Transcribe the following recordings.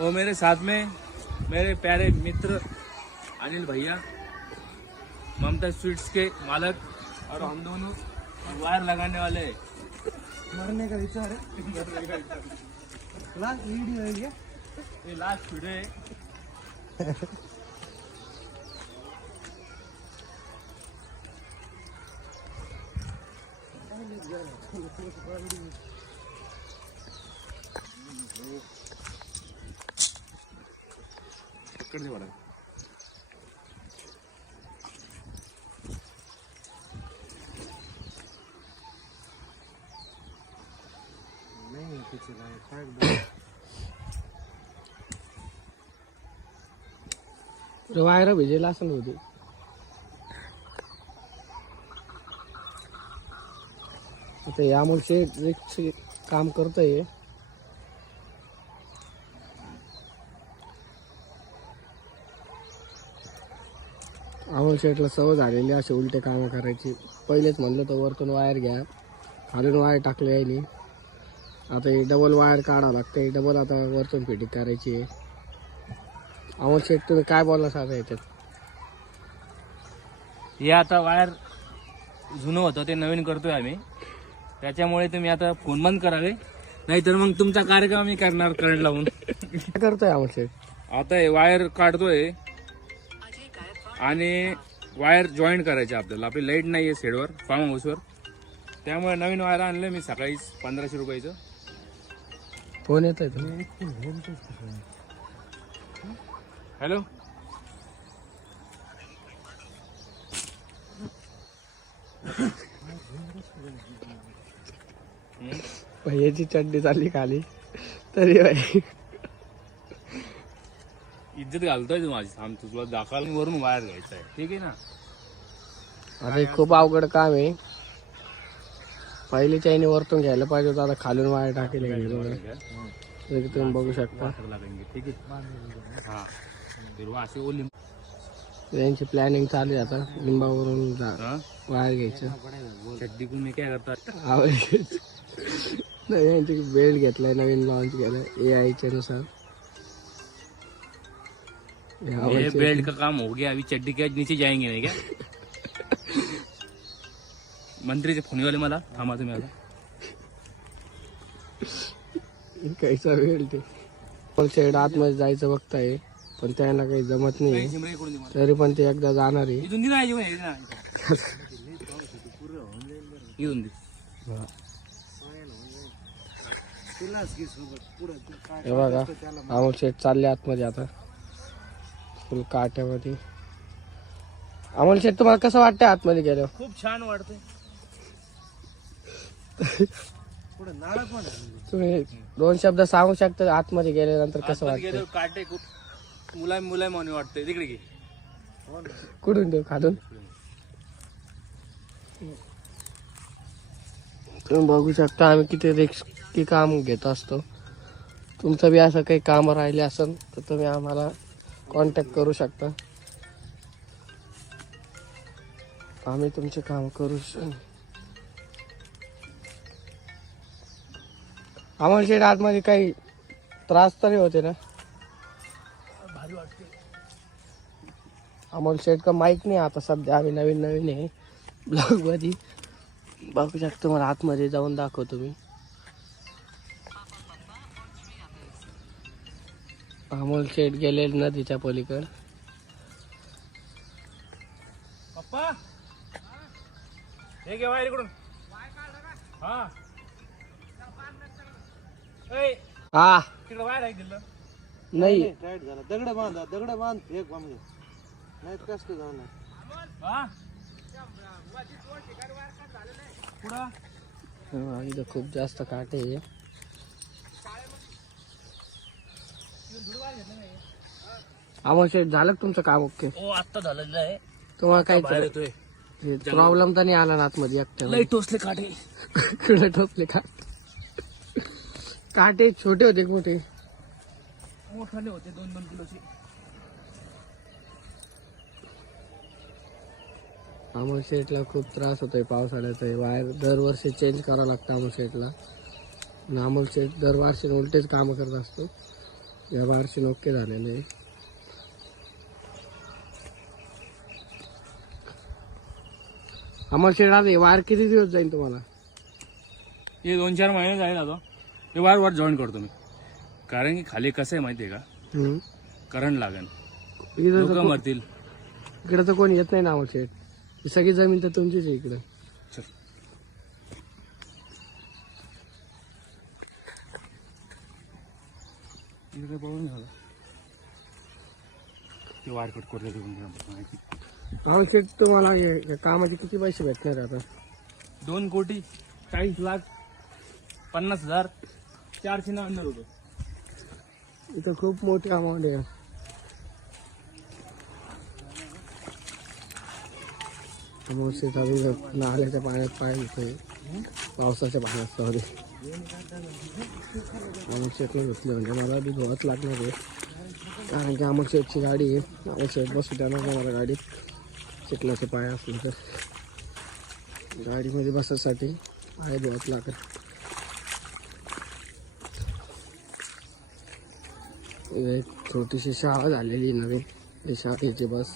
और मेरे साथ में मेरे प्यारे मित्र अनिल भैया, ममता स्वीट्स के मालक, और हम दोनों वायर लगाने वाले हैं। मरने का विचार है। लास्ट वीडियो है ये लास्ट वीडियो है। पकड़ दे बड़ा। नहीं पीछे वायर भिजेला असेल होती। आता यामुळे काम करतोय। अमोल शेठला सवय झालेली असे उलटे काम करायची। पहिलेच म्हणलं तर वरतून वायर घ्या, खालून वायर टाकले यायली। आता हे डबल वायर काढावं लागतं, डबल आता वरतून फिटिंग करायची आहे। अमोल शेठ तुम्ही काय बोलला साधा याच्यात? हे आता वायर जुनं होतं ते नवीन करतोय आम्ही, त्याच्यामुळे तुम्ही आता फोन बंद करावे, नाहीतर मग तुमचा कार्यक्रम आम्ही करणार करंट लावून। काय करतोय अमोल शेठ? आता हे वायर काढतोय आणि वायर जॉईंट करायचे आपल्याला। आपली लाईट नाही आहे शेडवर, फार्म हाऊसवर, त्यामुळे नवीन वायर आणलं मी सकाळीच 1500 रुपयाचं। फोन येतोय तो? हॅलो, भैयाची चड्डी चालली खाली तरी भाई इज्जत घालतोय तू माझी। थांब, तुला दाखवायला वरून वायर घ्यायचा आहे, ठीक आहे ना? आता हे खूप अवघड काम आहे। पहिली चाईनी वरतून घ्यायला पाहिजे होतं, आता खालून वायर टाकेल तुम्ही बघू शकता। ठीक आहे, हा असे ओली यांची प्लॅनिंग चालू आहे आता लिंबावरून वायर घ्यायचं। चड्डी मी काय करतात यांची बेल्ट घेतलाय, नवीन लॉन्च केलं AI च्या नुसार। ये बेल्ट का काम हो गया, अभी चड्डी के नीचे जाएंगे नहीं क्या? मंत्रीचे फोन वाले मला, थांबा तुम्ही आता। कैसा बेल्ट आहे? अमोल शेठ आतमध्ये जायचं बघताय, पण त्यांना काही जमत नाही, तरी पण ते एकदा जाणार आहे। हे बघा अमोल शेठ चालले आतमध्ये आता फुल काट्यामध्ये। अमोल शेठ तुम्हाला कसं वाटतंय आतमध्ये गेल्यावर? खूप छान वाटतंय। तुम्ही 2 शब्द सांगू शकता आतमध्ये गेल्यानंतर कसं वाटतं? काटे खूप मुलायम म्हणून वाटतंय। तिकडे घे, कुठून देऊ? खालून? तुम्ही बघू शकता आम्ही किती रिस्की काम घेत असतो। तुमचं बी असं काही काम राहिले असेल तर तुम्ही आम्हाला कॉन्टॅक्ट करू शकता, आम्ही तुमचे काम करू शकतो। अमोल शेठ आतमध्ये काही त्रास तरी होते ना? भारी वाटते। अमोल शेठ का माईक नाही आता सध्या, आम्ही नवीन आहे ब्लॉग मध्ये। बघू शकतो, तुम्हाला आतमध्ये जाऊन दाखवतो मी। अमोल शेठ गेले नदीच्या पलीकड। पप्पा हे घे वायर इकडून। हा हा तिकडे वायर आहे दिलं नाही, टाईट झाला। दगड बांध एक बांध नाही कस जाणार। हा पुढं इथं खूप जास्त काटे आहे। अमोल शेठ झालं का तुमचं काम? ओके, ओ आता झालेलं आहे। तुम्हाला बाहेर काही येतोय, प्रॉब्लेम तर नाही आला ना आतमध्ये एकट्याला? लई टोचले काटे। कडे टोचले काटे छोटे होते का मोठे? मोठाले होते, 2-2 किलोचे। अमोल शेठला खूप त्रास होतोय पावसाळ्याचा। वायर दरवर्षी चेंज करावं लागतं अमोल शेठला। आणि अमोल शेठ दरवर्षी उलटेच कामं करत असतो. या वर्षी ओके झालेलं आहे. अमोल शेठ आज हे वार किती दिवस जाईल तुम्हाला? हे 2-4 महिने जाईल आता. हे वार जॉईन करतो मी, कारण की खाली कसं आहे माहितीये का, हम्म. करंट लागेल, इकडं लोक तर मरतील. इकडं तर कोणी येत नाही ना अमोल शेठ. ही सगळी जमीन तर तुमचीच आहे इकडं. चल. इकडे बघून झालं ते वायर कट करतो. अमोल शेठ तुम्हाला या कामाचे किती पैसे भेटणार आता? 2,40,50,00,000 490 रुपये. इथं खूप मोठी अमाऊंट आहे. अमोल शेठ अजून नाल्याच्या पाण्यात पाय धुतोय, पावसाच्या पाण्यात. सॉरी, अमोल शेठला धुतले म्हणजे मला बी धुवाच लागणार आहे, कारण की अमोल शेठची गाडी आहे. अमोल शेठ बसू देणार नाही मला गाडीत. चिखलाचे पाय असले तर गाडीमध्ये बसायसाठी पाय धुवाच लागेल. एक छोटीशी शाळा झालेली नवीन, ही शाळेची बस.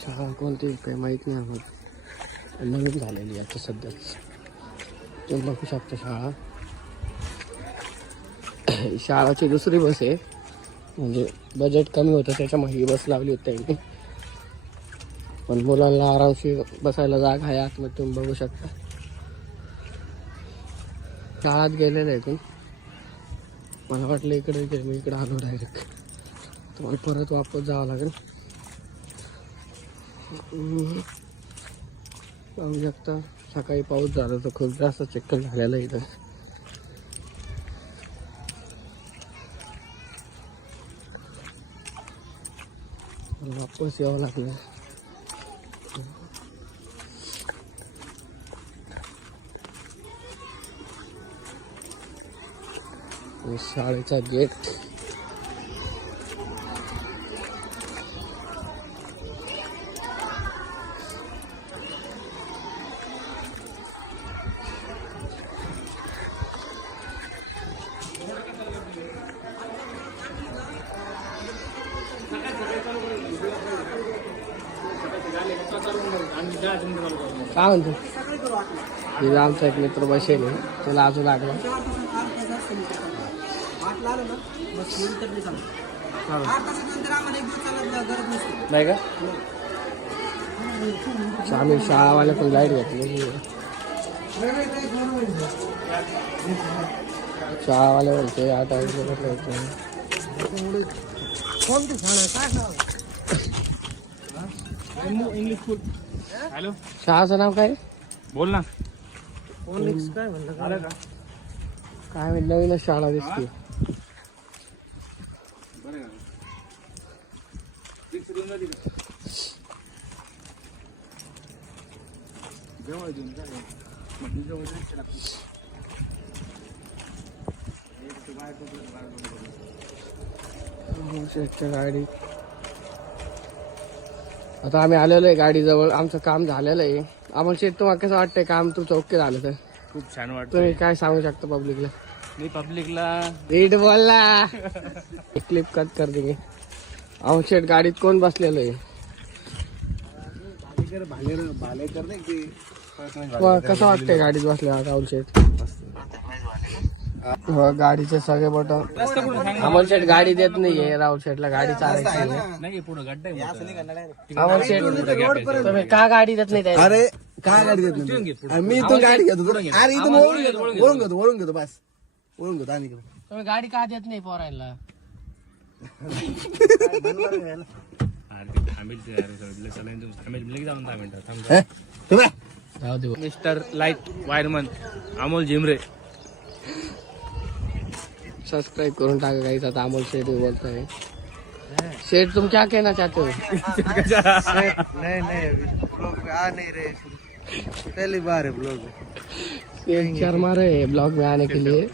शाळा कोणती काही माहीत नाही आम्हाला, नवीन झालेली आता सध्याच. तुम्ही बघू शकता शाळा. शाळाची दुसरी बस आहे, म्हणजे बजेट कमी होतं त्याच्यामुळे ही बस लावली होती त्यांनी. पण मुलांना आरामशीर बसायला जागा आहे आतमध्ये, तुम्ही बघू शकता. शाळात गेलेलं आहे तुम्ही, मला वाटलं इकडे मी इकडे आलो डायरेक्ट. तुम्हाला परत वापस जावं लागेल. पाहू शकता सकाळी पाऊस झाला तर खूप जास्त चिखल झालेला इथं. वापस यावं लागलं. शाळेचा गेट. काय म्हणतो? तिला आमचा एक मित्र बसेल, त्याला अजून लागला. नाही का? आम्ही शाळावाल्या पण लाईट घेतली. शाळावाले म्हणते 8 कोणती शाळा? काय इंग्लिश स्कूल. हॅलो, शाळाचं नाव काय? बोल ना. काय म्हणलं काय नवीनच शाळा दिसते. गाडी आता आम्ही आलेलो आहे गाडीजवळ. आमचं काम झालेलं आहे. आम्हाला शेठ तुम्हाला कसं वाटतंय काम तुमचं ओके झालं तर? खूप छान वाटतं. तुम्ही काय सांगू शकता पब्लिकला? मी पब्लिकला नीट बोलला. क्लिप कट कर देंगे. अहो शेठ गाडीत कोण बसलेलं आहे? कसं वाटतंय गाडीत बसल्या राहुल शेठ? गाडीचे सगळे बटन अमोल शेठ गाडी देत नाहीये. राहुल शेठला गाडी चालायची नाही. पुढे गड्डा आहे. अमोल शेठ तुम्ही का गाडी देत नाही? अरे काय गाडी देत नाही मी इथून गाडी घेतो. अरे इथून ओळून घेतो बस, ओळून घेतो. आणि तुम्ही गाडी का देत नाही पोरायला? Mister light wireman Amol Zimre. Subscribe करून टाका गाइस. आता अमोल शेठ बोलता है. शेठ तुम क्या कहना चाहते हो? नहीं ब्लॉग आ नहीं रहे, पहली बार है ब्लॉग. शेठ शर्मा रहे हैं ब्लॉग में आने के लिए.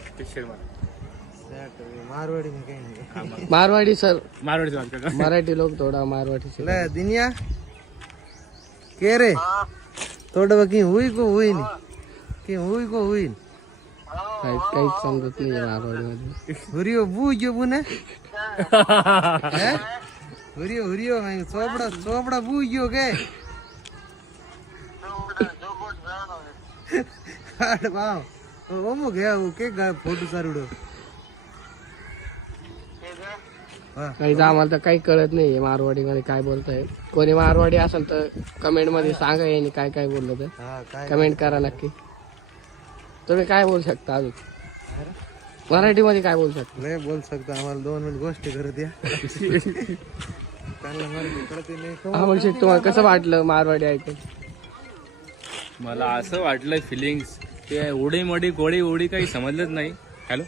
मारवाड़ी में कहेंगे. मारवाड़ी सर, मारवाड़ी से बात कर. मराठी लोग थोड़ा मारवाड़ी से. ले दिनिया के रे थोड़ा बकी हुई को हुई नहीं. की होई को होईल काहीच समजत नाही मारवाडीमध्ये. हुरियो बुयो बुने हुरियो हुरियो चोपड़ा चोपड़ा बुयो के काट पाव ओमो गया वो के फोटो सारुडो काहीच आम्हाला तर काही कळत नाही मारवाडीमध्ये काय बोलताय. कोणी मारवाडी असेल तर कमेंट मध्ये सांगा यांनी काय काय बोललं तर. हा काय कमेंट करा नक्की. तुम्ही काय बोलू शकता अजून मराठीमध्ये काय बोलू शकता. नाही बोल सकता आम्हाला 2 मिनिट गोष्टी करत या त्यांना मराठी कळते नाही हा म्हणजे तुम्हाला कसं वाटलं मारवाडी ऐकून. मला असं वाटलं फिलिंग्स ते उडी मडी गोळी उडी काही समजलंच नाही. हॅलो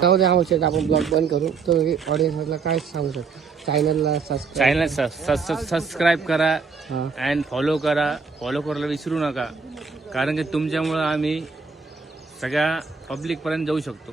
जाऊ दे आवश्यक आपण ब्लॉग बंद करू. तुम्ही ऑडियन्सला काय सांगू शकता. चॅनलला सबस्क्राईब चॅनल सबस्क्राईब करा हा अँड फॉलो करायला विसरू नका, कारण की तुमच्यामुळं आम्ही सगळ्या पब्लिक पर्यंत जाऊ शकतो.